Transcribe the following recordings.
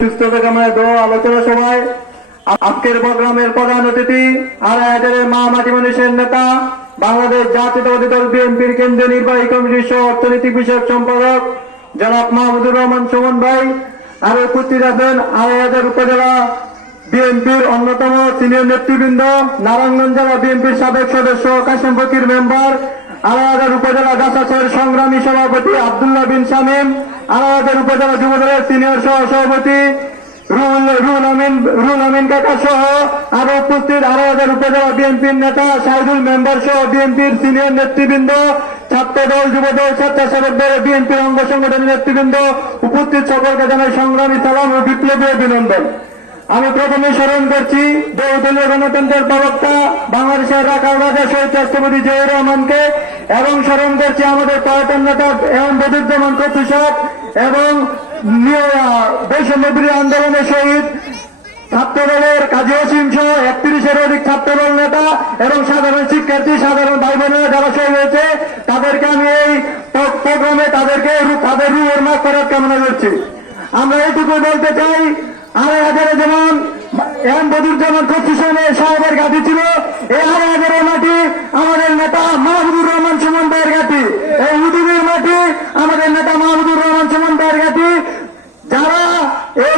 আলোচনা সভায় আজকের প্রোগ্রামের প্রধান অতিথি মা মাটি মানুষের নেতা, বাংলাদেশ জাতীয়তাবাদী দল বিএনপির কেন্দ্রীয় নির্বাহী কমিটির সহ অর্থনৈতিক বিষয়ক সম্পাদক জনাব মাহমুদুর রহমান সুমন ভাই, আর উপস্থিত আছেন আড়াইহাজার উপজেলা বিএনপির অন্যতম সিনিয়র নেতৃবৃন্দ, নারায়ণগঞ্জ জেলা বিএনপির সাবেক সদস্য কাশেম ফকির মেম্বার, আড়াইহাজার উপজেলা গাছাছের সংগ্রামী সভাপতি আবদুল্লাহ বিন শামীম আড়াইহাজার উপজেলা যুবদলের সিনিয়র সহ সভাপতি রুহুল রুহুল আমিন রুহুল আমিন কাকা সহ আরও উপস্থিত আড়াইহাজার উপজেলা বিএনপির নেতা শাহিদুল মেম্বার সহ বিএনপির সিনিয়র নেতৃবৃন্দ ছাত্র দল যুব দল স্বেচ্ছাসেবক দল, বিএনপির অঙ্গ সংগঠনের নেতৃবৃন্দ, উপস্থিত সকলকে জানাই সংগ্রামী সালাম ও বিপ্লবী অভিনন্দন। আমি প্রথমে স্মরণ করছি, বহুদলীয় গণতন্ত্রের প্রবক্তা বাংলাদেশের রাখাল রাজা শহীদ রাষ্ট্রপতি জিয়াউর রহমানকে এবং স্মরণ করছি আমাদের পর্যটন নেতা এবং বদুজ্জামান কচুসাদ এবং বৈষম্যবিরোধী আন্দোলনের শহীদ ছাত্রদলের কাজী অসীম সহ একত্রিশের অধিক ছাত্রদল নেতা এবং সাধারণ শিক্ষার্থী, সাধারণ ভাই বোনেরা যারা শহীদ হয়েছে, তাদেরকে আমি এই প্রোগ্রামে তাদেরকে তাদের রুয়ের মাঠ করার কামনা করছি। আমরা এইটুকু বলতে চাই আড়াই হাজারে যেমন এম বদুর যেমন কচুসনের সাহেবের ঘাটি ছিল, এই আড়াই হাজারের মাটি আমাদের নেতা মাহমুদুর রহমান সুমন ভাইয়ের ঘাটি এই উদুরের মাটি আমাদের নেতা মাহমুদুর রহমান সুমন ভাইয়ের ঘাটি যারা এই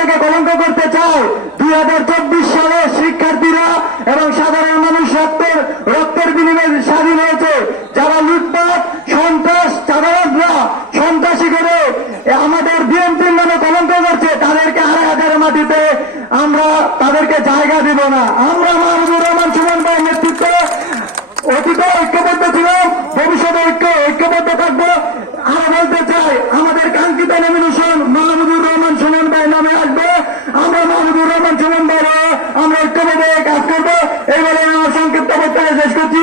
স্বাধীনতাকে কলঙ্ক করতে চায়। দুই হাজার চব্বিশ সালে শিক্ষার্থীরা এবং সাধারণ মানুষ রক্তের রক্তের বিনিময়ে স্বাধীন হয়েছে। যারা লুটপাট, সন্ত্রাস, চাঁদাবাজরা, সন্ত্রাসী করে আমাদের বিএনপির নামে কলঙ্ক করছে, তাদেরকে আড়াই হাজারের মাটিতে আমরা তাদেরকে জায়গা দিব না। আমরা মাহমুদুর রহমান সুমন ভাইয়ের নেতৃত্বে অতীতে ঐক্যবদ্ধ ছিলাম, ভবিষ্যতে ঐক্য ঐক্যবদ্ধ থাকব আর বলতে চাই আমাদের কাঙ্ক্ষিত নমিনেশন মাহমুদুর রহমান সুমন ভাই নামে আসবে আমরা মাহমুদুর রহমান সুমন ভাই আমরা ঐক্যবদ্ধ হয়ে কাজ করব এই বলে আমার সংক্ষিপ্ত বক্তব্য শেষ করছি